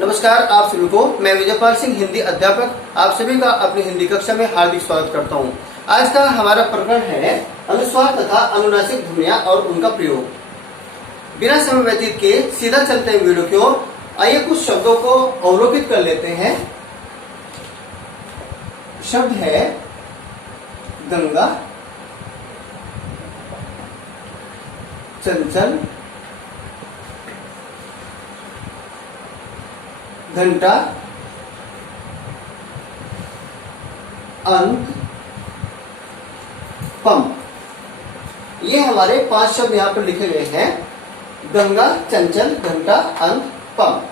नमस्कार आप सभी को। मैं विजयपाल सिंह, हिंदी अध्यापक, आप सभी का अपनी हिंदी कक्षा में हार्दिक स्वागत करता हूं। आज का हमारा प्रकरण है अनुस्वार तथा अनुनासिक ध्वनियां और उनका प्रयोग। बिना समय व्यतीत किए सीधा चलते हैं वीडियो की ओर। आइए कुछ शब्दों को अवलोकित कर लेते हैं। शब्द है गंगा, चंचल, घंटा, अंक, पंप। ये हमारे 5 शब्द यहाँ पर लिखे गए हैं। गंगा, चंचल, घंटा, अंक, पंप।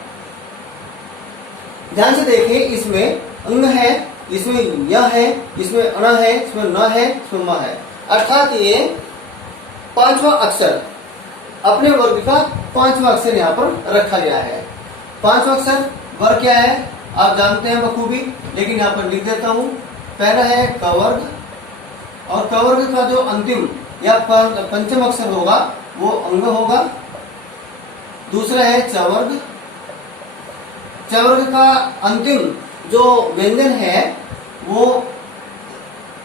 ध्यान से देखिए, इसमें अंग है, इसमें य है, इसमें अण है, इसमें न है, इसमें म है। अर्थात ये 5वां अक्षर, अपने वर्ग का 5वां अक्षर यहाँ पर रखा गया है। 5वां अक्षर वर्ग क्या है आप जानते हैं बखूबी, लेकिन यहाँ पर लिख देता हूं। पहला है कवर्ग, और कवर्ग का जो अंतिम या पंचम अक्षर होगा वो अंग होगा। दूसरा है चवर्ग, चवर्ग का अंतिम जो व्यंजन है वो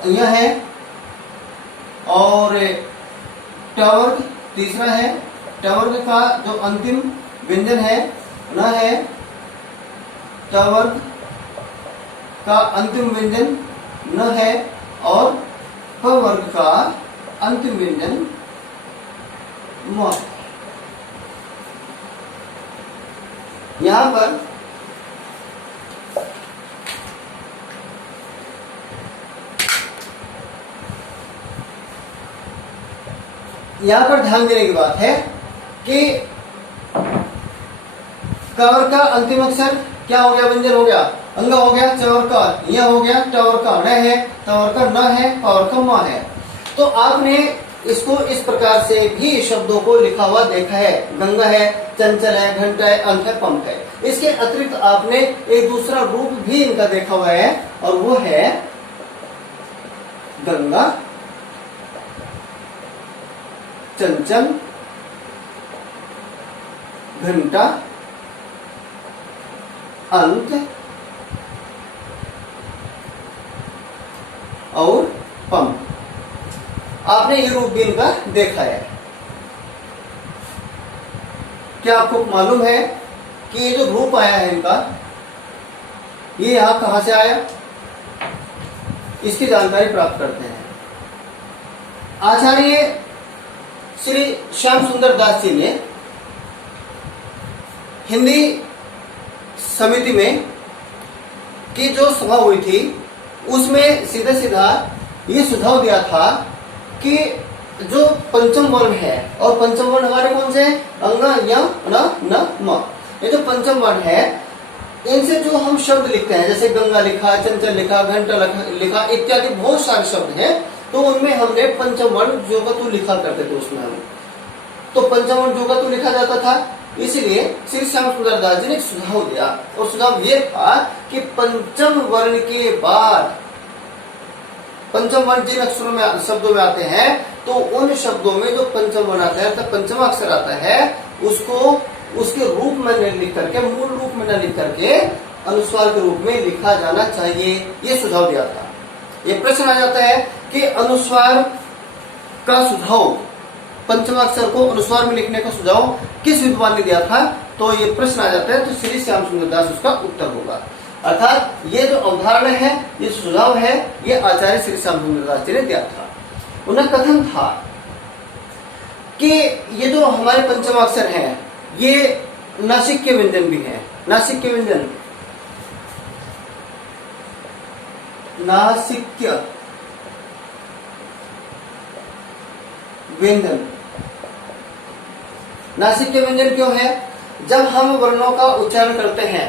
यह है। और टवर्ग तीसरा है, टवर्ग का जो अंतिम व्यंजन है न है। टवर्ग का अंतिम व्यंजन न है, और पवर्ग का अंतिम व्यंजन म है। यहां पर ध्यान देने की बात है कि कवर का अंतिम अक्षर क्या हो गया, व्यंजन हो गया, अंग हो गया, चवर का यह हो गया, टवर का न है, टवर का न है, पावर का म है। तो आपने इसको इस प्रकार से भी शब्दों को लिखा हुआ देखा है। गंगा है, चंचल है, घंटा है, अंक है, पंप है। इसके अतिरिक्त आपने एक दूसरा रूप भी इनका देखा हुआ है, और वो है गंगा, चंचल, घंटा, अंक और पंप। आपने ये रूप भी इनका देखा है। क्या आपको मालूम है कि ये जो रूप आया है इनका, ये यहां कहां से आया, इसकी जानकारी प्राप्त करते हैं। आचार्य श्री श्याम सुंदर दास जी ने हिंदी समिति में की जो सभा हुई थी उसमें सीधा सीधा ये सुझाव दिया था कि जो पंचम वर्ण है, और पंचम वर्ण हमारे कौन से हैं, अंग, य, न, म। ये जो पंचम वर्ण है, इनसे जो हम शब्द लिखते हैं, जैसे गंगा लिखा, चंचल लिखा, घंटा लिखा इत्यादि बहुत सारे शब्द हैं, तो उनमें हमने पंचम वर्ण जोगतु लिखा करते थे। उसमें हम तो पंचम वर्ण जोगतु लिखा जाता था। इसलिए श्री श्याम सुंदर दास जी ने एक सुझाव दिया, और सुझाव ये था कि पंचम वर्ण के बाद पंचम वर्ण जिन अक्षरों में शब्दों में आते हैं, तो उन शब्दों में जो पंचम वर्ण आता है, तो पंचम अक्षर आता है, उसको उसके रूप में न लिख करके, मूल रूप में न लिख करके अनुस्वार के रूप में लिखा जाना चाहिए। ये सुझाव दिया था। ये प्रश्न आ जाता है कि अनुस्वार का सुझाव, पंचमाक्षर को अनुस्वार में लिखने का सुझाव किस विद्वान ने दिया था, तो ये प्रश्न आ जाता है, तो श्री श्याम सुंदर दास उसका उत्तर होगा। अर्थात ये जो अवधारणा है, ये सुझाव है, ये आचार्य श्री श्याम सुंदर दास जी ने दिया था। उनका कथन था कि ये जो हमारे पंचमाक्षर हैं, ये नासिक के व्यंजन भी हैं। नासिक के व्यंजन, नासिक्य व्यंजन। नासिक के व्यंजन क्यों है? जब हम वर्णों का उच्चारण करते हैं,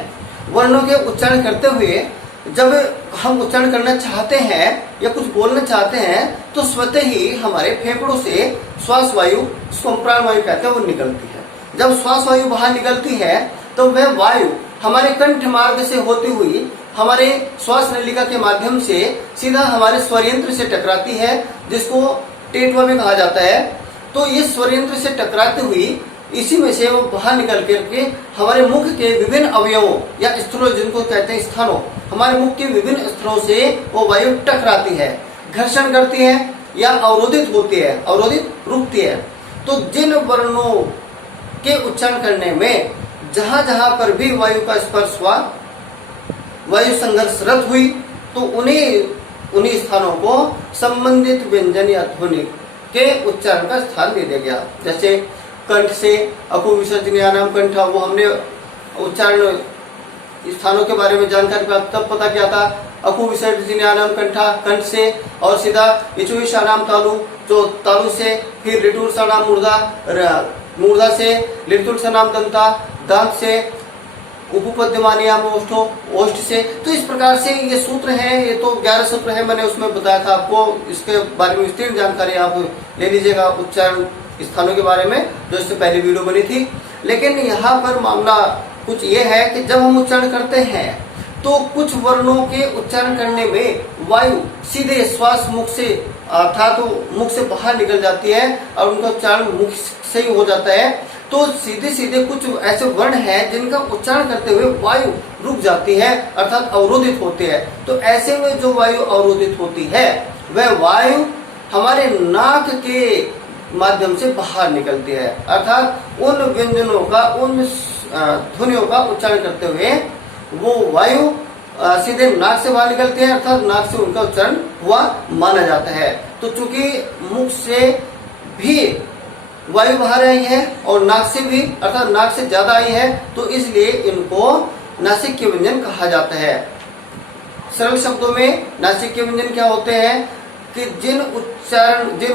वर्णों के उच्चारण करते हुए जब हम उच्चारण करना चाहते हैं या कुछ बोलना चाहते हैं, तो स्वतः ही हमारे फेफड़ों से श्वास वायु, जिसको प्राण वायु कहते हैं, वो निकलती है। जब श्वास वायु बाहर निकलती है, तो वह वायु हमारे कंठ मार्ग से होती हुई हमारे श्वास नलिका के माध्यम से सीधा हमारे स्वर यंत्र से टकराती है, जिसको टेटवा में कहा जाता है। तो ये स्वर यंत्र से टकराती हुई इसी में से वो बाहर निकल करके हमारे मुख के विभिन्न अवयवों या स्थलों, जिनको कहते हैं स्थानों, हमारे मुख के विभिन्न स्थलों से वो वायु टकराती है, घर्षण करती है या अवरोधित होती है, अवरोधित रुकती है। तो जिन वर्णों के उच्चारण करने में जहां जहां पर भी वायु का स्पर्श हुआ, वायु संघर्षरत हुई, तो उन्हीं स्थानों को संबंधित व्यंजन या ध्वनि के उच्चारण का स्थान दे दिया गया। जैसे कंठ से अकु विसर्जनीयानाम कंठ, वो हमने उच्चारण स्थानों के बारे में जानकारी तब पता क्या था, अकु विसर्जनीयानाम कंठा कंठ से, और सीधा इचुविशानाम तालु, जो तालु से, फिर ऋटुरसानाम मूर्धा, मूर्धा से, लिटुरसानाम दंता, दांत से, उपपद्यमानियाम ओष्ठो, ओष्ठ से। तो इस प्रकार से ये सूत्र हैं, ये तो 11 सूत्र हैं, मैंने उसमें बताया था आपको, इसके बारे में विस्तृत जानकारी आप ले लीजिएगा उच्चारण स्थानों के बारे में, जो इससे पहले वीडियो बनी थी। लेकिन यहाँ पर मामला कुछ ये है कि जब हम उच्चारण करते हैं तो कुछ वर्णों के उच्चारण करने में वायु सीधे श्वास मुख से, अर्थात तो मुख से बाहर निकल जाती है और उनका उच्चारण मुख से ही हो जाता है। तो सीधे सीधे कुछ ऐसे वर्ण हैं जिनका उच्चारण करते हुए वायु रुक जाती है, अर्थात अवरोधित होती है। तो ऐसे में जो वायु अवरोधित होती है वह वायु हमारे नाक के माध्यम से बाहर निकलती है, अर्थात उन व्यंजनों का, उन ध्वनियों का उच्चारण करते हुए वो वायु सीधे नाक से बाहर निकलती है, अर्थात नाक से उनका उच्चारण हुआ माना जाता है। तो चूंकि मुख से भी वायु बाहर आई है और नाक से भी, अर्थात नाक से ज्यादा आई है, तो इसलिए इनको नासिक्य व्यंजन कहा जाता है। सरल शब्दों में नासिक्य व्यंजन क्या होते हैं कि जिन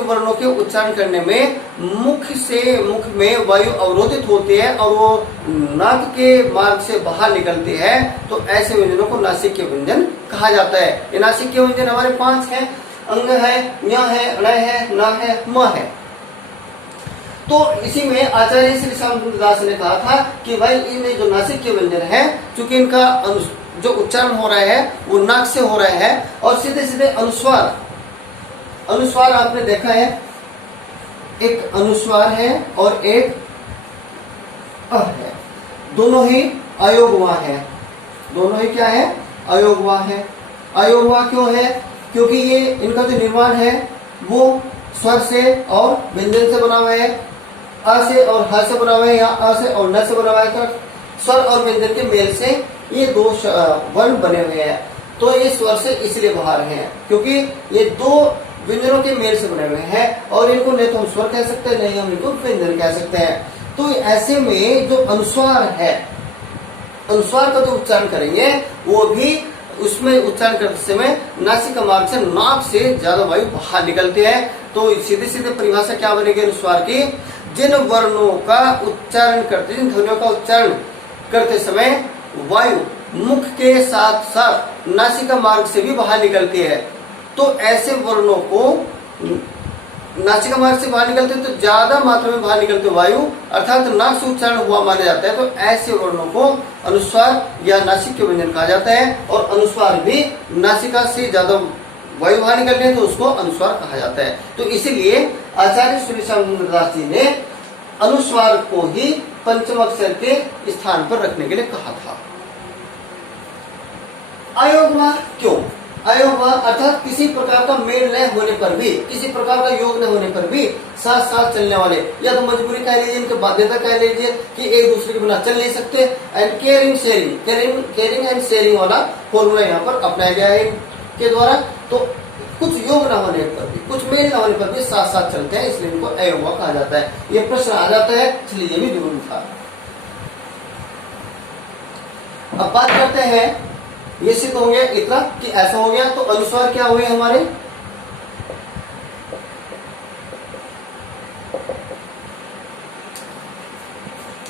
वर्णों के उच्चारण करने में मुख में वायु अवरोधित होती है और वो नाक के मार्ग से बाहर निकलती है, तो ऐसे व्यंजनों को नासिक्य व्यंजन कहा जाता है। ये नासिक्य व्यंजन हमारे 5 हैं, अंग है, ञ है, ण है, न है, म है। तो इसी में आचार्य श्री श्यामसुंदर दास ने कहा था कि भाई इनमें जो नासिक्य व्यंजन है, चूंकि इनका जो उच्चारण हो रहा है वो नाक से हो रहा है, और सीधे सीधे अनुस्वार आपने देखा है, एक अनुस्वार है और एक अ है, दोनों ही अयोगवा है, दोनों ही क्या है, अयोगवा है। अयोगवा क्यों है? क्योंकि ये इनका जो निर्माण है वो स्वर से और व्यंजन से बना हुआ है, अ से और ह से बना हुआ है, या अ से और न से बना हुआ है। तो स्वर और व्यंजन के मेल से ये 2 वर्ण बने हुए हैं। तो ये स्वर से इसलिए बाहर हैं क्योंकि ये 2 व्यंजनों के मेल से बने हुए हैं, और इनको नहीं तो हम स्वर कह सकते हैं, नहीं हम इनको व्यंजन कह सकते हैं। तो ऐसे में जो अनुस्वार है, अनुस्वार का जो उच्चारण करेंगे वो भी उसमें उच्चारण करते समय नासिका मार्ग से, नाक से ज्यादा वायु बाहर निकलती है। तो सीधे सीधे परिभाषा क्या बनेगी अनुस्वार की? जिन वर्णों का उच्चारण करते, जिन ध्वनियों का उच्चारण करते समय वायु मुख के साथ साथ नासिका मार्ग से भी बाहर निकलती है, तो ऐसे वर्णों को नासिका मार्ग से बाहर निकलते हैं, तो ज्यादा मात्रा में बाहर निकलते वायु, अर्थात नाक से उच्चारण हुआ माना जाता है। तो ऐसे वर्णों को अनुस्वार या नासिक्य व्यंजन कहा जाता है, और अनुस्वार भी नासिका से ज्यादा वायु बाहर निकलने है तो उसको अनुस्वार कहा जाता है। तो इसीलिए आचार्य श्री श्यामसुंदर दास जी ने अनुस्वार को ही पंचम अक्षर के स्थान पर रखने के लिए कहा था। अयोगवा क्यों? अयोगवा अर्थात किसी प्रकार का मेल न होने पर भी, किसी प्रकार का योग न होने पर भी साथ साथ चलने वाले, या तो मजबूरी कह लीजिए, इनकी बाध्यता कह लीजिए कि एक दूसरे के बिना चल नहीं सकते। एंड केयरिंग एंड शेयरिंग वाला फॉर्मूला यहाँ पर अपनाया गया है इनके द्वारा। तो कुछ योग न होने पर भी, कुछ मेल न होने पर भी साथ साथ चलते हैं, इसलिए इनको अयोगवा कहा जाता है। ये प्रश्न आ जाता है, इसलिए ये भी जरूरी था। अब बात करते हैं, ये सिद्ध हो गया इतना कि ऐसा हो गया, तो अनुस्वार क्या हुए हमारे?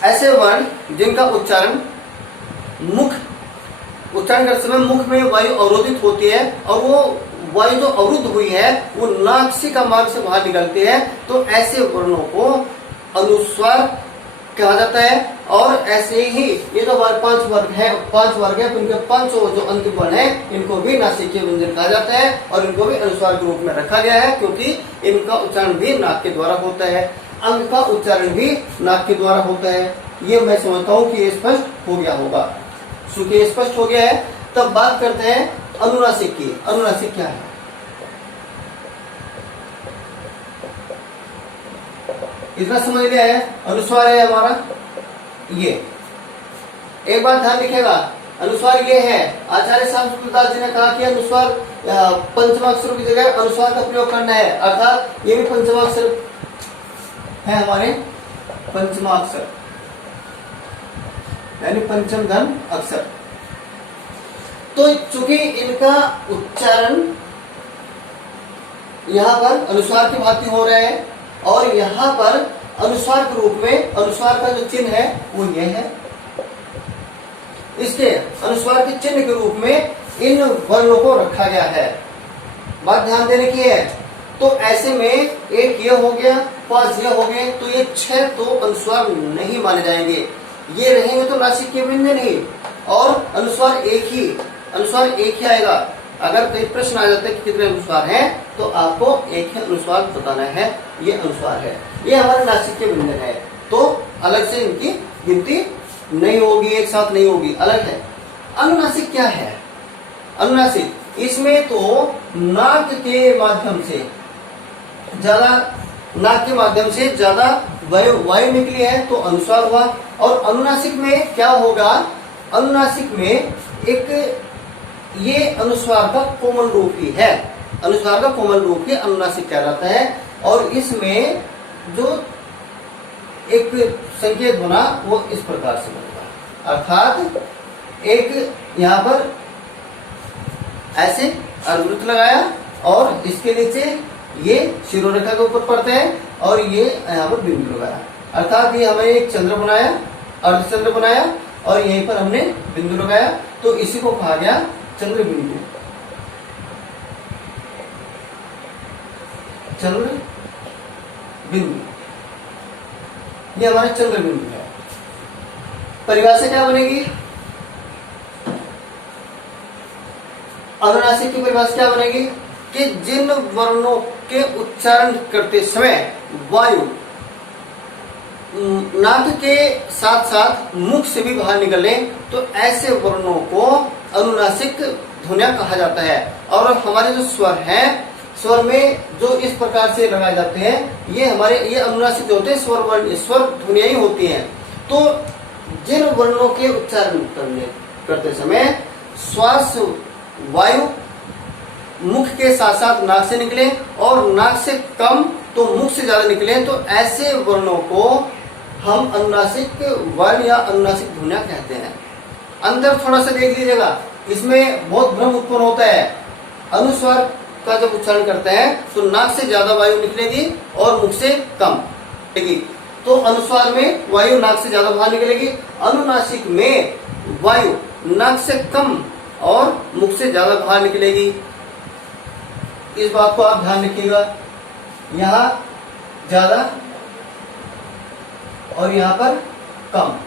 ऐसे वर्ण जिनका उच्चारण करते समय मुख में वायु अवरोधित होती है, और वो वायु जो अवरुद्ध हुई है वो नासिका मार्ग से बाहर निकलती है, तो ऐसे वर्णों को अनुस्वार कहा जाता है। और ऐसे ही ये तो हमारे 5 वर्ग है, तो इनके 5 जो अंतिम वर्ण है इनको भी नासिकीय व्यंजन कहा जाता है, और इनको भी अनुस्वार के रूप में रखा गया है, क्योंकि इनका उच्चारण भी नाक के द्वारा होता है। अंग का उच्चारण भी नाक के द्वारा होता है। ये मैं समझता हूँ कि ये स्पष्ट हो गया होगा। चूंकि स्पष्ट हो गया है, तब बात करते हैं अनुनासिक की। अनुनासिक क्या है? इतना समझ लिया है। अनुस्वार है हमारा ये। एक बात ध्यान रखिएगा, अनुस्वार ये है। आचार्य श्यामसुंदर जी ने कहा कि अनुस्वार पंचमाक्षरों की जगह अनुस्वार का प्रयोग करना है, अर्थात ये भी पंचमाक्षर है हमारे, पंचमाक्षर यानी पंचम धन अक्षर। तो चूंकि इनका उच्चारण यहां पर अनुस्वार की भांति हो रहा है और यहां पर अनुस्वार के रूप में अनुस्वार का जो चिन्ह है वो ये है, इसके अनुस्वार के चिन्ह के रूप में इन वर्णों को रखा गया है। बात ध्यान देने की है। तो ऐसे में एक ये हो गया, 5 ये हो गए, तो ये 6 तो अनुस्वार नहीं माने जाएंगे। ये रहेंगे तो नासिक के व्यंजन ही, और अनुस्वार एक ही आएगा। अगर कोई प्रश्न आ जाता है कि कितने अनुस्वार हैं, तो आपको एक ही अनुस्वार बताना है, ये अनुस्वार है, ये हमारे नासिक के व्यंजन है। तो अलग से इनकी गिनती नहीं होगी, एक साथ नहीं होगी, अलग है। अनुनासिक क्या है? अनुनासिक, इसमें तो नाक के माध्यम से ज्यादा वायु निकली है तो अनुस्वार हुआ। और अनुनासिक में क्या होगा? अनुनासिक में एक ये अनुस्वार का कोमल रूप ही है, अनुस्वार का कोमल रूप ही अनुनासिक कहलाता है। और इसमें जो एक संकेत बना वो इस प्रकार से बनेगा, अर्थात एक यहाँ पर ऐसे अर्धवृत्त लगाया और इसके नीचे ये शिरोरेखा के ऊपर पड़ते हैं और ये यहाँ पर बिंदु लगाया, अर्थात ये हमें एक चंद्र बनाया, अर्धचंद्र बनाया और यहीं पर हमने बिंदु लगाया, तो इसी को कहा गया चंद्र बिंदु। चंद्र बिंदु, ये हमारा चंद्र बिंदु है। परिभाषा क्या बनेगी? अनुनासिक की परिभाषा क्या बनेगी कि जिन वर्णों के उच्चारण करते समय वायु नाक के साथ साथ मुख से भी बाहर निकले तो ऐसे वर्णों को अनुनासिक ध्वनियां कहा जाता है। और हमारे जो स्वर हैं, स्वर में जो इस प्रकार से लगाए जाते हैं, ये हमारे ये अनुनासिक जो होते हैं स्वर ध्वनियां ही होती हैं। तो जिन वर्णों के उच्चारण करते समय श्वास वायु मुख के साथ साथ नाक से निकले और नाक से कम तो मुख से ज्यादा निकले, तो ऐसे वर्णों को हम अनुनासिक वर्ण या अनुनासिक ध्वनियां कहते हैं। अंदर थोड़ा सा देख लीजिएगा, इसमें बहुत भ्रम उत्पन्न होता है। अनुस्वार का जब उच्चारण करते हैं तो नाक से ज्यादा वायु निकलेगी और मुख से कम निकलेगी, तो अनुस्वार में वायु नाक से ज्यादा बाहर निकलेगी। अनुनासिक में वायु नाक से कम और मुख से ज्यादा बाहर निकलेगी। इस बात को आप ध्यान रखिएगा, यहाँ ज्यादा और यहाँ पर कम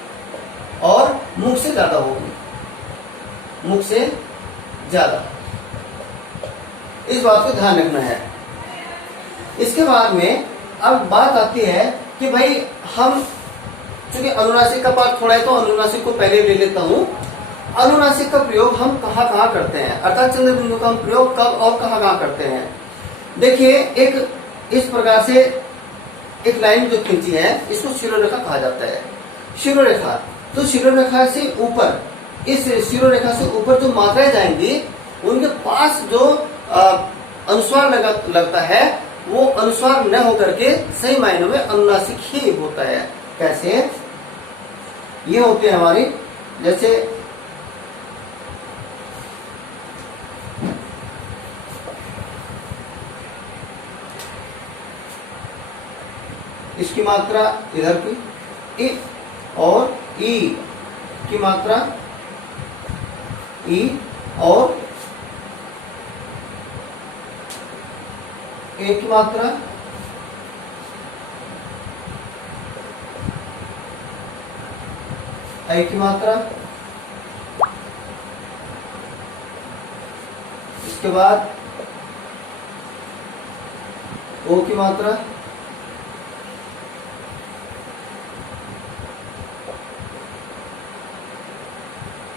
और मुख से ज्यादा होगी, मुख से ज्यादा, इस बात को ध्यान रखना है। इसके बाद में अब बात आती है कि भाई हम चूंकि अनुनासिक का पाठ थोड़ा है तो अनुनासिक को पहले ले लेता हूं। अनुनासिक का प्रयोग हम कहाँ कहाँ करते हैं, अर्थात चंद्र बिंदु का हम प्रयोग कब और कहाँ कहाँ करते हैं। देखिए, एक इस प्रकार से एक लाइन जो खींची है इसको शिरोरेखा कहा जाता है। शिरोरेखा, तो शिरोरेखा से ऊपर, इस शिरोरेखा से ऊपर जो मात्राएं जाएंगी उनके पास जो अनुस्वार लगता है वो अनुस्वार न होकर के सही मायनों में अनुनासिक ही होता है। कैसे? ये होते हैं हमारी, जैसे इसकी मात्रा इधर की इ और ई की मात्रा ई और ए की मात्रा आई की मात्रा, इसके बाद ओ की मात्रा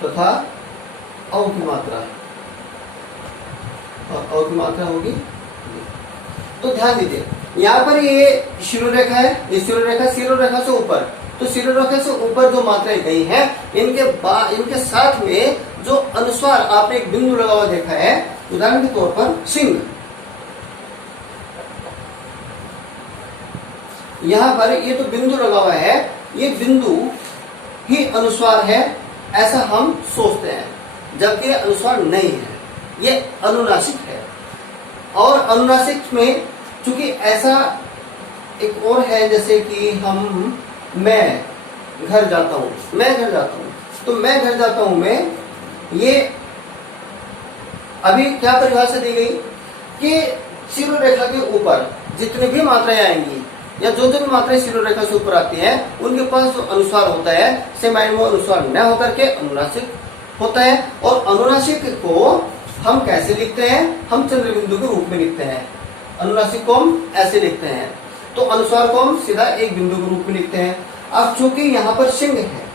तथा औ की मात्रा, और औ की मात्रा होगी। तो ध्यान दीजिए, यहाँ पर ये शिरोरेखा है, ये शिरोरेखा से ऊपर, तो शिरोरेखा से ऊपर जो मात्राएं गई हैं, इनके साथ में जो अनुस्वार आपने एक बिंदु लगा हुआ देखा है, उदाहरण के तौर पर सिंह, यहाँ पर ये तो बिंदु लगा हुआ है, ये बिंदु ही अनुस्वार है ऐसा हम सोचते हैं, जबकि अनुस्वार नहीं है, ये अनुनासिक है। और अनुनासिक में चूंकि ऐसा एक और है, जैसे कि मैं घर जाता हूँ, तो मैं घर जाता हूँ में ये अभी क्या परिभाषा दी गई कि शिरोरेखा के ऊपर जितनी भी मात्राएं आएंगी या जो भी मात्राएं शिरोरेखा से ऊपर आती हैं, उनके पास जो अनुस्वार होता है सेमाइड में अनुस्वार न होकर के अनुनासिक होता है। और अनुनासिक को हम कैसे लिखते हैं, हम चंद्रबिंदु के रूप में लिखते हैं। अनुनासिक को हम ऐसे लिखते हैं, तो अनुस्वार को हम सीधा एक बिंदु के रूप में लिखते हैं। अब चूंकि यहाँ पर सिंह है,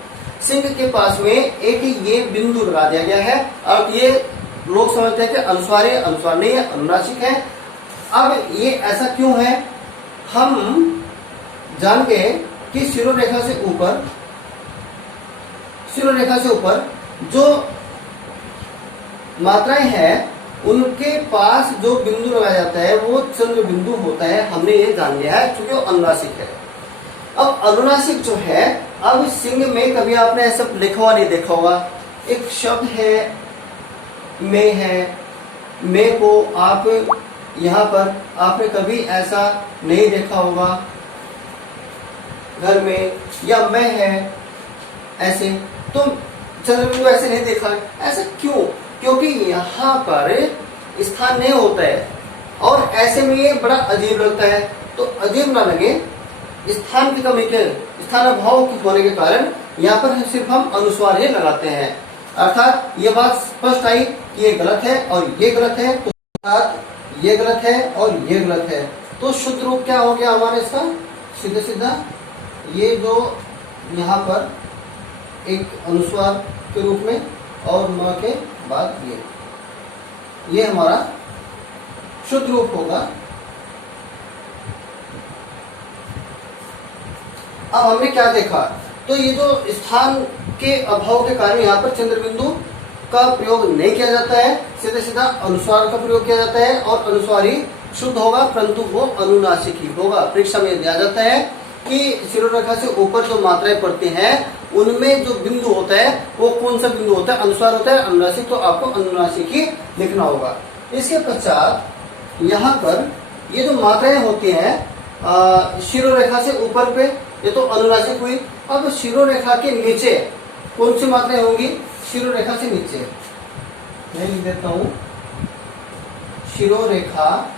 सिंह के पास में एक ये बिंदु लगा दिया गया है, अब ये लोग समझते हैं कि अनुस्वार है, अनुस्वार नहीं है, अनुनासिक है। अब ये ऐसा क्यों है, हम जान गए कि शिरोरेखा से ऊपर जो मात्राएं हैं, उनके पास जो बिंदु लगाया जाता है वो चंद्र बिंदु होता है, हमने ये जान लिया है, क्योंकि वो अनुनासिक है। अब अनुनासिक जो है, अब सिंह में कभी आपने ऐसा लिखा हुआ नहीं देखा होगा, एक शब्द है मैं को आप यहाँ पर आपने कभी ऐसा नहीं देखा होगा घर में, या मैं है ऐसे, तो चंद्रबिंदु ऐसे नहीं देखा। ऐसा क्यों? क्योंकि यहाँ पर स्थान नहीं होता है, और ऐसे में ये बड़ा अजीब लगता है। तो अजीब ना लगे, स्थान की कमी के, स्थान अभाव की होने के कारण यहाँ पर सिर्फ हम अनुस्वार ही लगाते हैं। अर्थात ये बात स्पष्ट आई कि ये गलत है और ये गलत है, तो अर्थात ये गलत है और ये गलत है। तो शुद्ध रूप क्या हो गया हमारे इसका, सीधा ये जो यहाँ पर एक अनुस्वार के रूप में और म के बाद ये हमारा शुद्ध रूप होगा। अब हमने क्या देखा, तो ये जो स्थान के अभाव के कारण यहाँ पर चंद्रबिंदु का प्रयोग नहीं किया जाता है, सीधा अनुस्वार का प्रयोग किया जाता है, और अनुस्वार ही शुद्ध होगा, परंतु वो अनुनासिक ही होगा। परीक्षा में दिया जाता है कि शिरोरेखा से ऊपर जो मात्राएं पड़ती हैं, उनमें जो बिंदु होता है वो कौन सा बिंदु होता है, अनुस्वार होता है, अनुनासिक, तो आपको अनुनासिक ही लिखना होगा। इसके पश्चात यहाँ पर ये जो मात्राएं होती हैं शिरोरेखा से ऊपर पे, ये तो अनुनासिक हुई। अब शिरोरेखा के नीचे कौन सी मात्राएं होंगी, शिरोरेखा से नीचे मैं लिख देता हूं, शिरोरेखा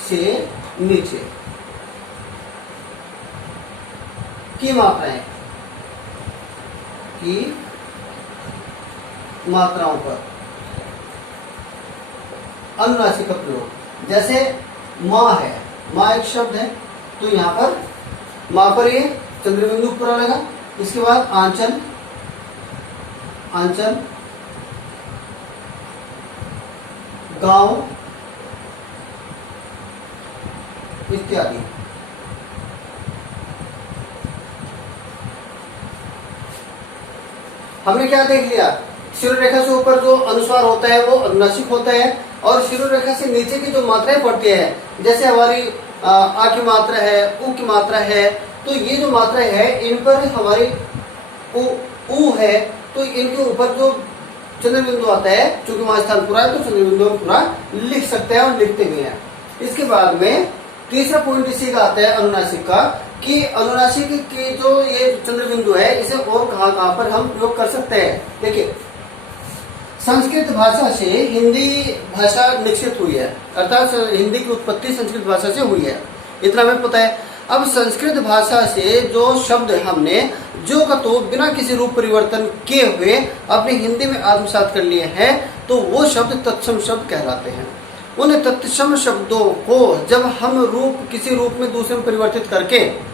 से नीचे की मात्राओं पर अनुनासिक का प्रयोग। जैसे माँ है, माँ एक शब्द है, तो यहाँ पर माँ पर ये चंद्रबिंदु पूरा लगा। इसके बाद आंचल, गांव इत्यादि। हमने क्या देख लिया, शिरोरेखा से ऊपर जो अनुस्वार होता है वो अनुनासिक होता है, और शिरोरेखा से नीचे की जो मात्राएं पड़ती है, जैसे हमारी आ की मात्रा है, उ की मात्रा है, तो ये जो मात्राएं है इन पर हमारी उ है, तो इनके ऊपर जो चंद्रबिंदु आता है, चूंकि वहां स्थान पूरा है तो चंद्रबिंदु पूरा लिख सकते हैं और लिखते भी हैं। इसके बाद में तीसरा पॉइंट इसी का आता है अनुनासिक का, कि अनुनासिक की जो ये चंद्रबिंदु है, इसे और कहाँ पर हम प्रयोग कर सकते हैं। देखिए, संस्कृत भाषा से हिंदी भाषा विकसित हुई है, अर्थात हिंदी की उत्पत्ति संस्कृत भाषा से हुई है, इतना हमें पता है। अब संस्कृत भाषा से जो शब्द हमने जो का तो बिना किसी रूप परिवर्तन किए हुए अपनी हिंदी में आत्मसात कर लिए हैं, तो वो शब्द तत्सम शब्द कहलाते हैं। उन तत्सम शब्दों को जब हम किसी रूप में दूसरे में परिवर्तित करके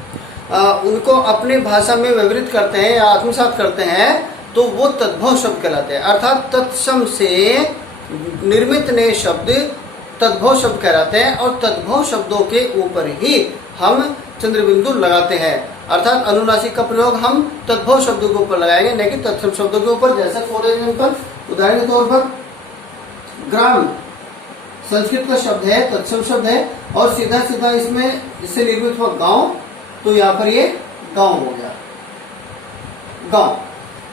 उनको अपने भाषा में व्यवहारित करते हैं या आत्मसात करते हैं, तो वो तद्भव शब्द कहलाते हैं। अर्थात तत्सम से निर्मित नए शब्द तद्भव शब्द कहलाते हैं और तद्भव शब्दों के ऊपर ही हम चंद्र बिंदु लगाते हैं। अर्थात अनुनासिक का प्रयोग हम तद्भव शब्दों के ऊपर लगाएंगे, नहीं कि तत्सम शब्दों के ऊपर। जैसा फॉर एग्जाम्पल, उदाहरण के तौर पर ग्राम संस्कृत का शब्द है, तत्सम शब्द है, और सीधा सीधा इसमें इससे निर्मित हुआ गांव, तो यहाँ पर ये गांव हो गया, गांव।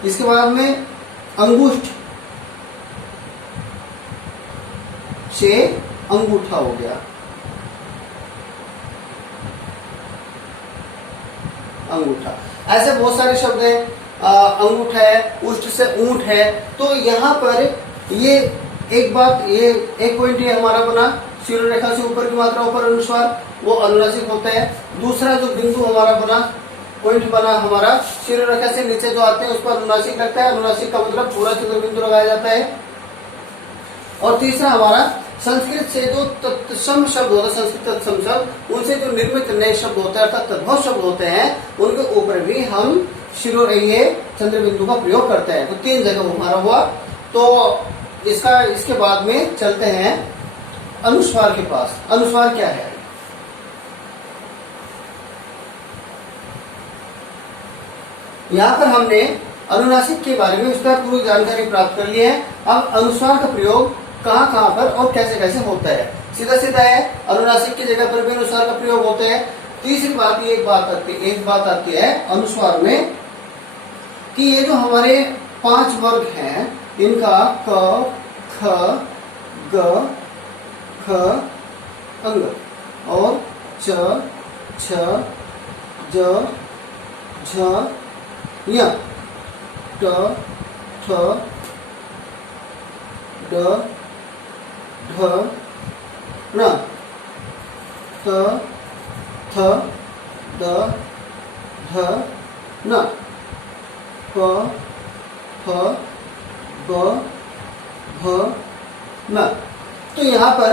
इसके बाद में अंगुष्ठ से अंगूठा हो गया, अंगूठा। ऐसे बहुत सारे शब्द हैं, अंगूठा है, उष्ट से ऊंट है। तो यहाँ पर ये एक बात, ये एक पॉइंट ये हमारा बना, शिरो रेखा से ऊपर की मात्रा ऊपर अनुस्वार, वो अनुनासिक होता है। दूसरा जो बिंदु हमारा बना, पॉइंट बना हमारा, शिरो रेखा से नीचे जो आते हैं उस पर अनुनासिक लगता है। अनुनासिक का मतलब पूरा चंद्र बिंदु लगाया जाता है। और तीसरा हमारा संस्कृत से जो तत्सम शब्द होता है, संस्कृत तत्सम शब्द, उनसे जो निर्मित नए शब्द होते हैं अर्थात तद्भव शब्द होते हैं, उनके ऊपर भी हम शिरो ये चंद्र बिंदु का प्रयोग करते हैं। तो 3 जगह हमारा हुआ। तो इसके बाद में चलते हैं अनुस्वार के पास। अनुस्वार क्या है? यहाँ पर हमने अनुनासिक के बारे में उसका पूरी जानकारी प्राप्त कर ली है। अब अनुस्वार का प्रयोग कहाँ कहाँ पर और कैसे कैसे होता है, सीधा सीधा है। अनुनासिक की जगह पर भी अनुस्वार का प्रयोग होता है। तीसरी बात, एक बात आती है अनुस्वार में कि ये जो हमारे 5 वर्ग हैं, इनका क, ख, ग, ख, अंग और च, छ, ज, झ, य, ट, ठ, ड, ढ, ण, त, थ, द, ध, न, प, फ, ब, भ, न। तो यहाँ पर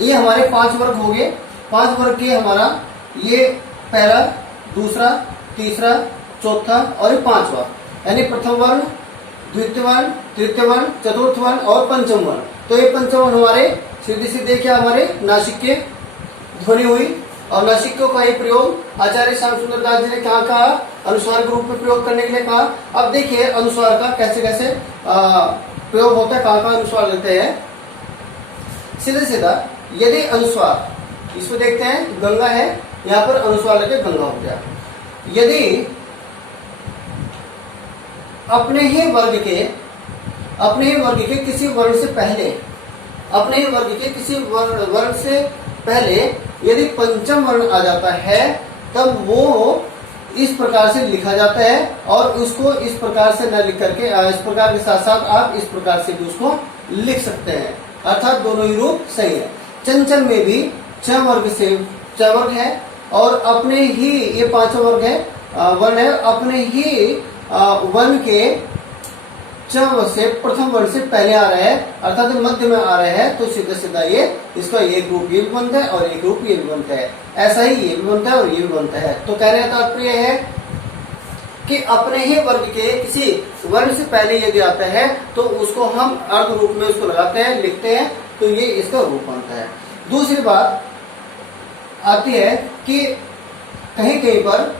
ये हमारे 5 वर्ग हो गए। 5 वर्ग के हमारा ये पहला, दूसरा, तीसरा, चौथा और 5वां, यानी प्रथम वर्ण, द्वितीय वर्ण, तृतीय वर्ण, चतुर्थ वर्ण और पंचम वर्ण। तो ये पंचम वर्ण हमारे सीधे सीधे क्या हमारे नासिक के ध्वनि हुई। और नासिकों का ये प्रयोग आचार्य श्याम सुंदर दास जी ने क्या कहा, अनुस्वार के रूप में प्रयोग करने के लिए कहा। अब देखिए अनुस्वार का कैसे कैसे प्रयोग होता है, कहाँ अनुस्वार लेते हैं। सीधा सीधा यदि अनुस्वार, इसको देखते हैं, गंगा है, यहाँ पर अनुस्वार लेके गंगा हो गया। यदि अपने ही वर्ग के किसी वर्ण से पहले, अपने ही वर्ग के किसी वर्ण से पहले यदि पंचम वर्ण आ जाता है, तब वो इस प्रकार से लिखा जाता है। और उसको इस प्रकार से न लिख करके, इस प्रकार के साथ साथ आप इस प्रकार से भी उसको लिख सकते हैं। अर्थात दोनों ही रूप सही है। चंचल में भी 6 वर्ग है और अपने ही ये 5 वर्ग है, वर्ण है, अपने ही वर्ण के च से प्रथम वर्ण से पहले आ रहा है, अर्थात मध्य में आ रहा है, तो सीधा सीधा ये इसका एक रूप ये भी बनता है और एक रूप ये भी बनता है। ऐसा ही ये भी बनता है और ये भी बनता है। तो कहने का तात्पर्य है कि अपने ही वर्ग के किसी वर्ण से पहले यदि आता है तो उसको हम अर्ध रूप में उसको लगाते हैं, लिखते हैं, तो ये इसका रूप बनता है। दूसरी बात आती है कि कहीं कहीं पर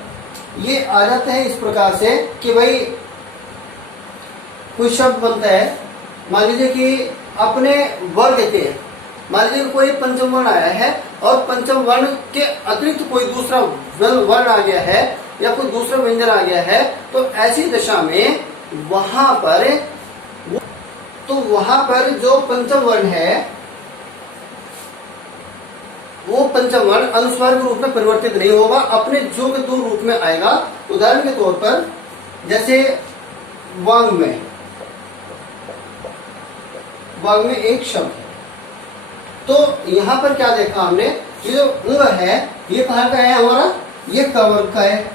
ये आ जाता है इस प्रकार से कि भाई कोई शब्द बनता है, मान लीजिए कि अपने वर्ग के, मान लीजिए कोई पंचम वर्ण आया है और पंचम वर्ण के अतिरिक्त कोई दूसरा वर्ण आ गया है या कोई दूसरा व्यंजन आ गया है, तो ऐसी दशा में वहां पर जो पंचम वर्ण है वो पंचम वर्ण अनुस्वार के रूप में परिवर्तित नहीं होगा, अपने जो के 2 रूप में आएगा। उदाहरण के तौर पर जैसे वांग में एक शब्द है, तो यहाँ पर क्या देखा हमने, ये जो अंग है ये कहाँ का है हमारा, ये कवर का है,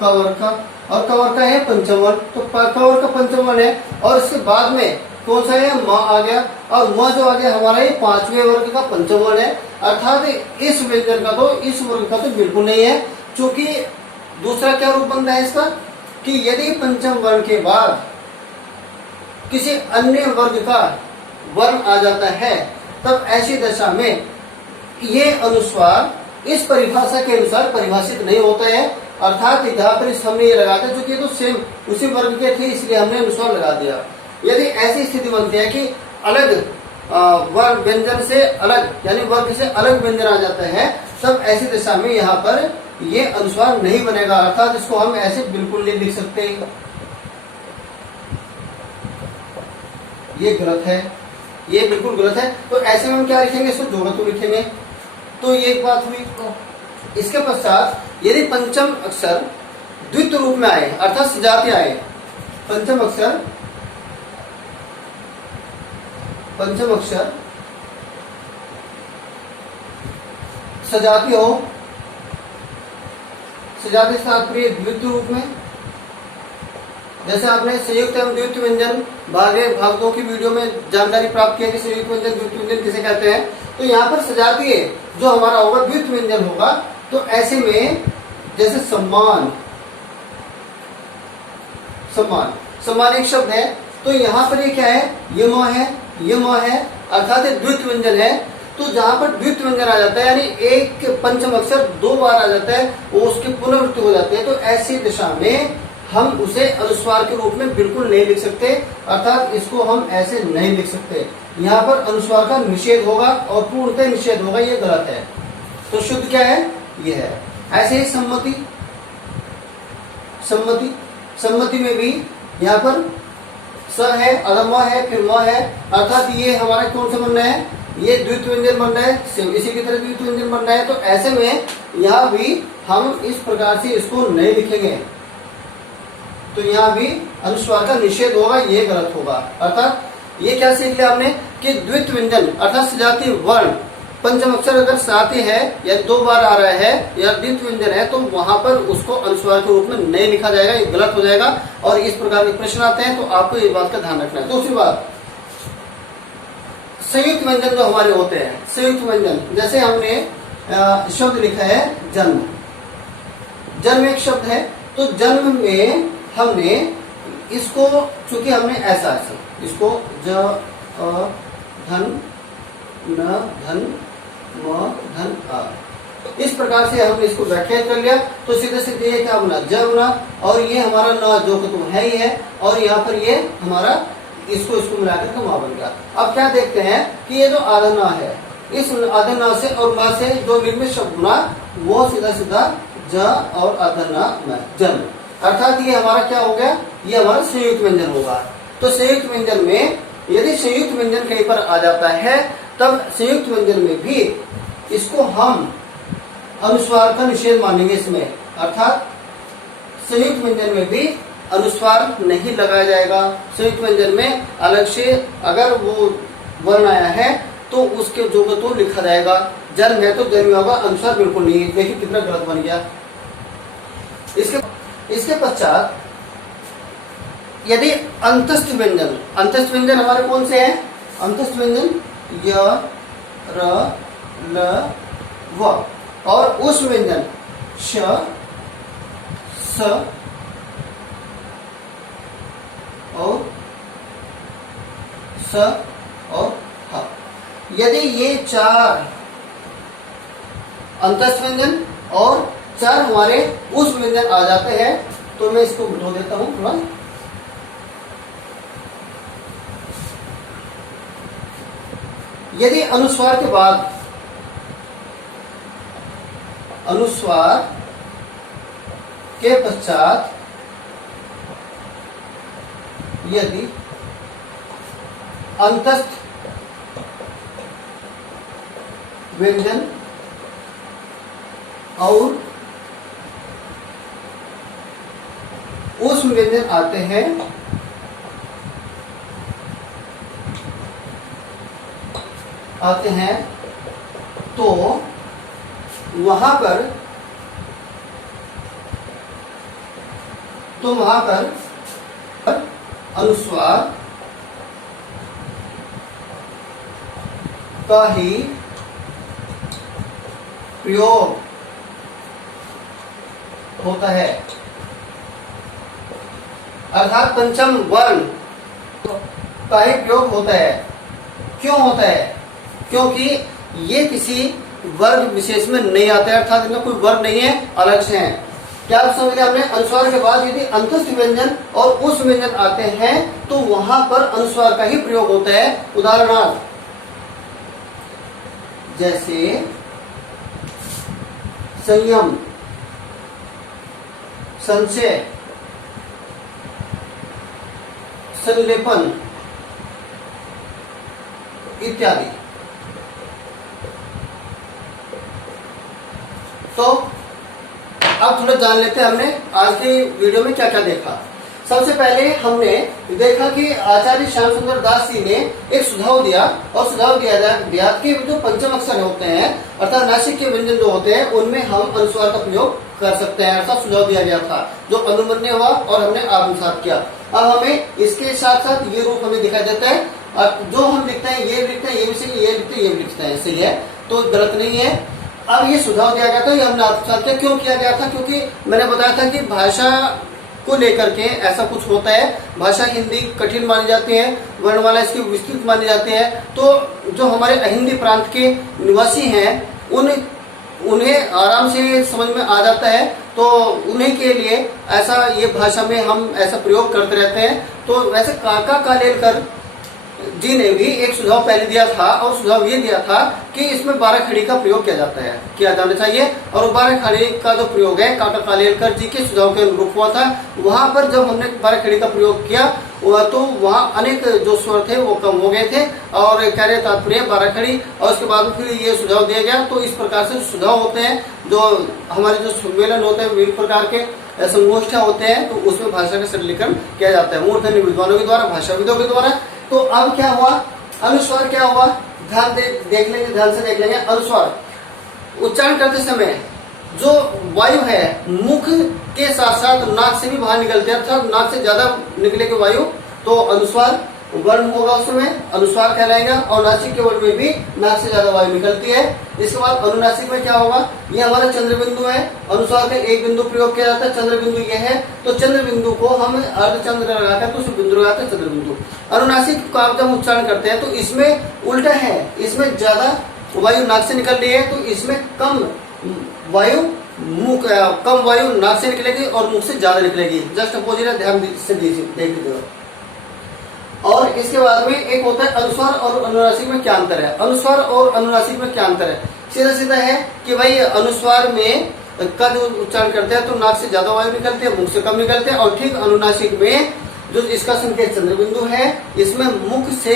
कवर का, और कवर का है पंचम वर्ण, तो कवर का पंचम वर्ण है। और इसके बाद में कौन सा है, म आ गया, और म जो आ गया हमारा ये 5वें वर्ग का पंचम वर्ण है। अर्थात इस व्यंजन का तो इस वर्ग का तो बिल्कुल नहीं है, क्योंकि दूसरा क्या रूप बनता है इसका कि यदि पंचम वर्ण के बाद किसी अन्य वर्ग का वर्ण आ जाता है, तब ऐसी दशा में ये अनुस्वार इस परिभाषा के अनुसार परिभाषित नहीं होता है। अर्थात यहाँ पर हमने ये लगा दिया, चूंकि तो सेम उसी वर्ग के थे इसलिए हमने अनुस्वार लगा दिया। यदि ऐसी स्थिति बनती है कि अलग वर्ग व्यंजन से अलग, यानी वर्ग से अलग व्यंजन आ जाता है, तब ऐसी दशा में यहाँ पर ये अनुस्वार नहीं बनेगा। अर्थात इसको हम ऐसे बिल्कुल नहीं लिख सकते, ये गलत है, ये बिल्कुल गलत है। तो ऐसे में हम क्या लिखेंगे, इसको जोड़तु लिखेंगे। तो ये एक बात हुई। इसके पश्चात यदि पंचम अक्षर द्वित रूप में आए, अर्थात सजातीय आए, पंचम अक्षर सजातीय हो, सजातीय तात्पर्य द्वित रूप में, जैसे आपने संयुक्त एवं द्वित व्यंजन भाग 2 की वीडियो में जानकारी प्राप्त किया कि संयुक्त व्यंजन द्वित व्यंजन किसे कहते हैं। तो यहाँ पर सजातीय जो हमारा होगा द्वित व्यंजन होगा। तो ऐसे में जैसे सम्मान एक शब्द है, तो यहाँ पर ये क्या है, ये म है, अर्थात द्वित व्यंजन है। तो जहां पर द्वित व्यंजन आ जाता है, यानी एक पंचम अक्षर 2 बार आ जाता है, वो उसकी पुनरावृत्ति हो जाती है, तो ऐसी दिशा में हम उसे अनुस्वार के रूप में बिल्कुल नहीं लिख सकते। अर्थात इसको हम ऐसे नहीं लिख सकते। यहाँ पर अनुस्वार का निषेध होगा और पूर्णतः निषेध होगा, ये गलत है। तो शुद्ध क्या है, ये है। ऐसे ही सम्मति में भी यहाँ पर स है, अधम है, फिर म है, अर्थात ये हमारा कौन सा बन रहा है, ये द्वित व्यंजन बन रहा है, इसी की तरह द्वित व्यंजन बन रहा है। तो ऐसे में यहाँ भी हम इस प्रकार से इसको नहीं लिखेंगे, तो यहाँ भी अनुस्वार का निषेध होगा, ये गलत होगा। अर्थात ये क्या सीख लिया आपने कि द्वित व्यंजन अर्थात सजातीय वर्ण पंचम अक्षर अगर साथ ही है या 2 बार आ रहा है या द्वित व्यंजन है, तो वहां पर उसको अनुस्वार के रूप में नहीं लिखा जाएगा, ये गलत हो जाएगा। और इस प्रकार के प्रश्न आते हैं, तो आपको इस बात का ध्यान रखना है। दूसरी बात, संयुक्त व्यंजन जो हमारे होते हैं, संयुक्त व्यंजन, जैसे हमने शब्द लिखा है जन्म एक शब्द है, तो जन्म में हमने इसको, चूंकि हमने ऐसा इसको ज धन न धन म धन आ, इस प्रकार से हमने इसको व्याख्या कर लिया। तो सीधे सीधे ये क्या बना, ज बना, और ये हमारा न जो तो है ही है, और यहाँ पर ये हमारा इसको मिलाकर के वहां बन गया। अब क्या देखते हैं कि ये जो आधा न है, इस आधा न से और म से जो निर्मित शब्द बना, वो सीधा सीधा ज और आधा न म जन्म, अर्थात ये हमारा क्या हो गया, ये हमारा संयुक्त व्यंजन होगा। तो संयुक्त व्यंजन में यदि संयुक्त व्यंजन कहीं पर आ जाता है, तब संयुक्त व्यंजन में भी इसको हम अनुस्वार का निषेध मानेंगे इसमें, अर्थात संयुक्त व्यंजन में भी अनुस्वार नहीं लगाया जाएगा। संयुक्त व्यंजन में अलग से अगर वो वर्ण आया है तो उसके जो तो लिखा जाएगा। जन्म है तो जन्म होगा, अनुस्वार बिल्कुल नहीं है। देखिए कितना गलत बन गया। इसके पश्चात यदि अंतस्थ व्यंजन हमारे कौन से हैं, अंतस्थ व्यंजन य र ल व, और उस व्यंजन श स और स और ह, यदि ये 4 अंतस्थ व्यंजन और 4 हमारे उस व्यंजन आ जाते हैं, तो मैं इसको धो देता हूं थोड़ा। यदि अनुस्वार के बाद अनुस्वार के पश्चात यदि अंतस्थ व्यंजन और उस व्यंजन आते हैं, तो वहां पर अनुस्वार का ही प्रयोग होता है। अर्थात पंचम वर्ण का ही प्रयोग होता है। क्यों होता है? क्योंकि ये किसी वर्ग विशेष में नहीं आता है, अर्थात इनका कोई वर्ग नहीं है, अलग से है। क्या आप समझ गए? आपने अनुस्वार के बाद यदि अंतस्थ व्यंजन और उस व्यंजन आते हैं तो वहां पर अनुस्वार का ही प्रयोग होता है। उदाहरणार्थ जैसे संयम, संचय, संलेपन इत्यादि। तो अब थोड़ा जान लेते हैं हमने आज के वीडियो में क्या क्या देखा। सबसे पहले हमने देखा कि आचार्य श्याम सुंदर दास जी ने एक सुझाव दिया, और सुझाव दिया कि जो पंचम अक्षर होते हैं अर्थात नासिक के व्यंजन जो होते हैं उनमें हम अनुस्वार का प्रयोग कर सकते हैं, ऐसा सुझाव दिया गया था जो अनुमन्य हुआ और हमने आत्मसात किया। अब हमें इसके साथ साथ ये रूप हमें दिखाई देता है, अब जो हम लिखते हैं ये लिखते हैं, ये भी सही, ये लिखते हैं, ये भी लिखते हैं, सही है, तो गलत नहीं है। अब ये सुझाव दिया गया था, ये हमने आत्मसात किया। क्यों किया गया था? क्योंकि मैंने बताया था कि भाषा को लेकर के ऐसा कुछ होता है, भाषा हिंदी कठिन मानी जाती है, वर्णमाला इसकी विस्तृत मानी जाती है, तो जो हमारे अहिंदी प्रांत के निवासी हैं उन्हें आराम से समझ में आ जाता है, तो उन्हीं के लिए ऐसा ये भाषा में हम ऐसा प्रयोग करते रहते हैं। तो वैसे काका कालेलकर जी ने भी एक सुझाव पहले दिया था, और सुझाव ये दिया था कि इसमें 12 खड़ी का प्रयोग किया जाना चाहिए। और 12 खड़ी का जो प्रयोग है काका कालेलकर जी के सुझाव के अनुरूप हुआ था। वहां पर जब हमने 12 खड़ी का प्रयोग किया तो वहाँ अनेक जो स्वर थे वो कम हो गए थे, और कह रहे तात्पर्य 12 खड़ी, और उसके बाद फिर ये सुझाव दिया गया। तो इस प्रकार से सुझाव होते हैं, जो हमारे जो सम्मेलन होते हैं विभिन्न प्रकार के संगोष्ठियां होते हैं, तो उसमें भाषा का सरलीकरण किया जाता है मूर्धन्य विद्वानों के द्वारा, भाषाविदों के द्वारा। तो अब क्या हुआ? अनुस्वार क्या हुआ? ध्यान देख लेंगे, ध्यान से देख लेंगे। अनुस्वार उच्चारण करते समय जो वायु है मुख के साथ साथ नाक से भी बाहर निकलते हैं, अर्थात नाक से ज्यादा निकलेगी वायु तो अनुस्वार वर्ण होगा, उसमें अनुस्वार कहलाएगा। और नासिक के वर्ण में भी नाक से ज्यादा वायु निकलती है। इसके बाद अनुनासिक में क्या होगा? ये हमारा चंद्र बिंदु है, अनुस्वार का एक बिंदु प्रयोग किया जाता है, चंद्र बिंदु ये है, तो चंद्र बिंदु को हम अर्धचंद्र लगाकर तो बिंदु लगाते हैं चंद्र बिंदु। अनुनासिक का जब उच्चारण करते हैं तो इसमें उल्टा है, इसमें ज्यादा वायु नाक से निकल रही है, तो इसमें कम वायु नाक से निकलेगी और मुख से ज्यादा निकलेगी। जस्ट अपोजिट है, ध्यान से देख लीजिए। और इसके बाद में एक होता है अनुस्वार और अनुनासिक में क्या अंतर है। अनुस्वार और अनुनासिक में क्या अंतर है? सीधा सीधा है कि भाई अनुस्वार में का जो उच्चारण करते हैं तो नाक से ज्यादा वायु निकलते हैं, मुख से कम निकलते हैं। और ठीक अनुनासिक में जो इसका संकेत चंद्र बिंदु है, इसमें मुख से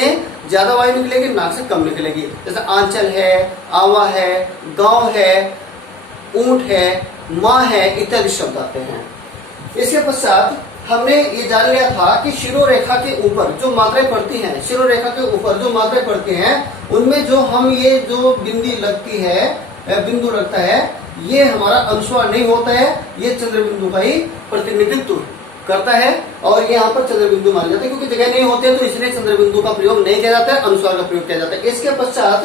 ज्यादा वायु निकलेगी, नाक से कम निकलेगी। जैसे आंचल है, आवा है, गांव है, ऊंट है, माँ है, इत्यादि शब्द आते हैं। इसके पश्चात हमने ये जान लिया था कि शिरोरेखा के ऊपर जो मात्राएं पड़ती हैं, शिरोरेखा के ऊपर जो मात्राएं पड़ती हैं, उनमें जो हम ये जो बिंदी लगती है, बिंदु लगता है, ये हमारा अनुस्वार नहीं होता है, ये चंद्र बिंदु का ही प्रतिनिधित्व करता है। और यहाँ पर चंद्र बिंदु माने जाते हैं, क्योंकि जगह नहीं होते तो इसलिए चंद्र बिंदु का प्रयोग नहीं किया जाता है, अनुस्वार का प्रयोग किया जाता है। इसके पश्चात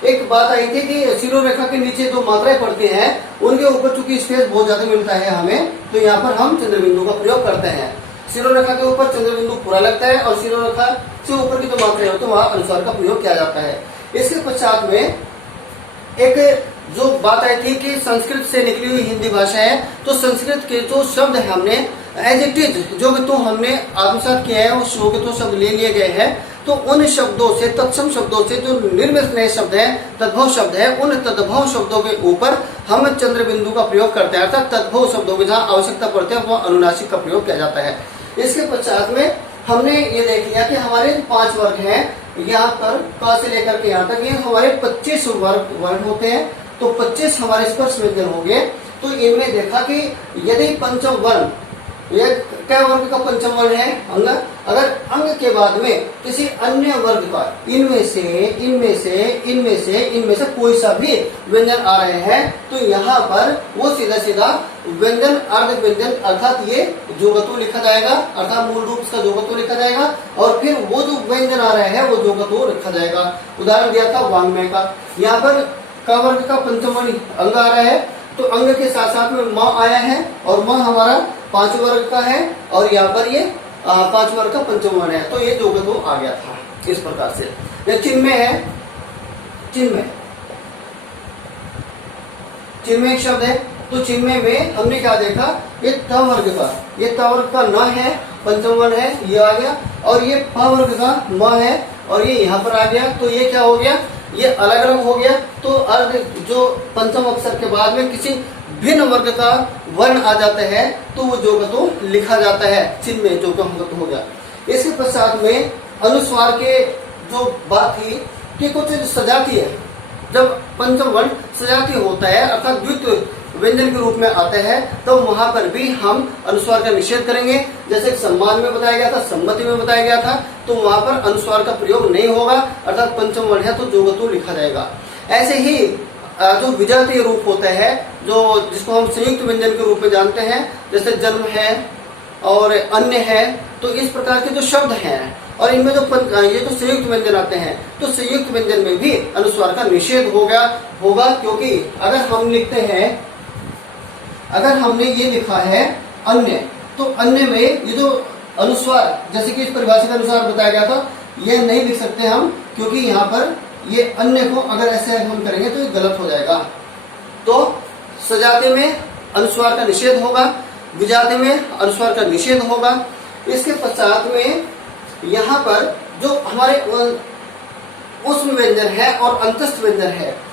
एक बात आई थी कि शिरोरेखा के नीचे जो मात्राएं पड़ती हैं उनके ऊपर चूंकि स्पेस बहुत ज्यादा मिलता है हमें, तो यहाँ पर हम चंद्र बिंदु का प्रयोग करते हैं। शिरोरेखा के ऊपर चंद्र बिंदु पूरा लगता है, और शिरोरेखा से ऊपर की जो मात्राएं होती है वहां अनुस्वार का प्रयोग किया जाता है। इसके पश्चात में एक जो बात आई थी कि संस्कृत से निकली हुई हिंदी भाषा है, तो संस्कृत के जो शब्द है हमने एज इट इज जो कि तो हमने आत्मसात किया है, उस शो के तो शब्द ले लिए गए हैं, तो उन शब्दों से, तत्सम शब्दों से जो निर्मित नए शब्द है, तद्भव शब्द है, उन तद्भव शब्दों के ऊपर हम चंद्र बिंदु का प्रयोग करते हैं, अर्थात तद्भव शब्दों की जहाँ आवश्यकता पड़ती है वह अनुनासिक का प्रयोग किया जाता है। इसके पश्चात में हमने ये देख लिया कि हमारे 5 वर्ग हैं, यहाँ पर क से लेकर के यहाँ तक ये हमारे 25 वर्ण होते हैं, तो 25 हमारे स्पर्श व्यंजन हो गए। तो इनमें देखा कि यदि पंचम वर्ण, ये क्या वर्ग का पंचम वर्ण है? अंग। अगर अंग के बाद में किसी अन्य वर्ग का इनमें से कोई सा भी व्यंजन आ रहे हैं, तो यहाँ पर वो सीधा सीधा व्यंजन अर्ध व्यंजन अर्थात ये जोगतु लिखा जाएगा, अर्थात मूल रूप इसका जोगतु लिखा जाएगा, और फिर वो जो व्यंजन आ रहे हैं वो जोगतु लिखा जाएगा। उदाहरण दिया था वांग्मय का, यहाँ पर का वर्ग का पंचम वर्ण अंग आ रहा है, तो अंग के साथ साथ में माँ आया है, और माँ हमारा 5 वर्ग का है, और यहाँ पर ये 5 वर्ग का पंचम वर्ण है, तो ये जोगतो आ गया था इस प्रकार से। ये चिन्मय है, चिन्मय एक शब्द है, तो चिन्मय में हमने क्या देखा, ये त वर्ग का, ये त वर्ग का न है, पंचम वर्ण है, ये आ गया, और ये प वर्ग का म है और ये यहाँ पर आ गया, तो ये क्या हो गया, ये अलग अलग हो गया। तो अर्ध जो पंचम अक्षर के बाद में किसी भिन्न वर्ग का वर्ण आ जाता है तो वो जोगतो लिखा जाता है, चिन्मय जोगतो हो गया। इसके पश्चात में अनुस्वार के जो बात थी कि कुछ सजातीय, जब पंचम वर्ण सजातीय होता है अर्थात द्वितीय व्यंजन के रूप में आते हैं, तो वहां पर भी हम अनुस्वार का निषेध करेंगे। जैसे सम्मान में बताया गया था, सम्मति में बताया गया था, तो वहां पर अनुस्वार का प्रयोग नहीं होगा, अर्थात पंचम वर्ण है तो जोगतो लिखा जाएगा। ऐसे ही जो विजातीय रूप होता है, जो जिसको हम संयुक्त व्यंजन के रूप में जानते हैं, जैसे जन्म है और अन्य है, तो इस प्रकार के जो शब्द हैं और इनमें जो ये जो संयुक्त व्यंजन आते हैं, तो संयुक्त व्यंजन में भी अनुस्वार का निषेध होगा, क्योंकि अगर हम लिखते हैं, अगर हमने ये लिखा है अन्य, तो अन्य में ये जो अनुस्वार, जैसे कि इस परिभाषा के अनुसार बताया गया था, ये नहीं लिख सकते हम, क्योंकि यहाँ पर ये अन्य को अगर ऐसे हम करेंगे तो ये गलत हो जाएगा। तो सजाते में अनुस्वार का निषेध होगा, विजाते में अनुस्वार का निषेध होगा। इसके पश्चात में यहाँ पर जो हमारे उष्म व्यंजन है और अंतस्थ व्यंजन है,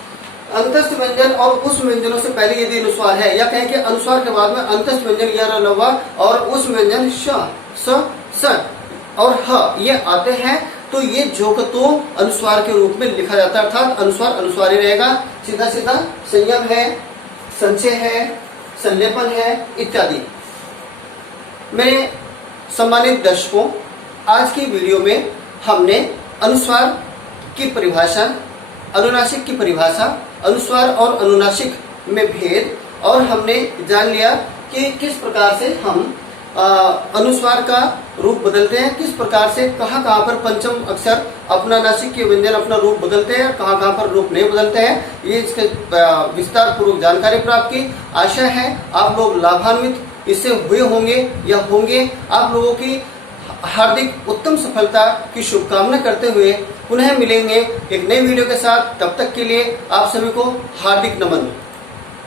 अंतस्थ व्यंजन और उष्म व्यंजनों से पहले यदि अनुस्वार है, या कहें कि अनुस्वार के बाद में अंतस्थ व्यंजन या लवा और उष्म व्यंजन श, स और ह ये आते हैं, तो ये जोगतो अनुस्वार के रूप में लिखा जाता है, अर्थात अनुस्वार अनुस्वार ही रहेगा। सीधा सीधा संयम है, संचय है, संलेपन है इत्यादि। मेरे सम्मानित दर्शकों, आज की वीडियो में हमने अनुस्वार की परिभाषा, अनुनासिक की परिभाषा, अनुस्वार और अनुनासिक में भेद, और हमने जान लिया कि किस प्रकार से हम अनुस्वार का रूप बदलते हैं, किस प्रकार से कहाँ पर पंचम अक्षर अपना नासिक के व्यंजन अपना रूप बदलते हैं, कहाँ पर रूप नहीं बदलते हैं। ये इसके विस्तार पूर्वक जानकारी प्राप्त की। आशा है आप लोग लाभान्वित इससे हुए होंगे या होंगे। आप लोगों की हार्दिक उत्तम सफलता की शुभकामना करते हुए पुनः मिलेंगे एक नई वीडियो के साथ। तब तक के लिए आप सभी को हार्दिक नमन।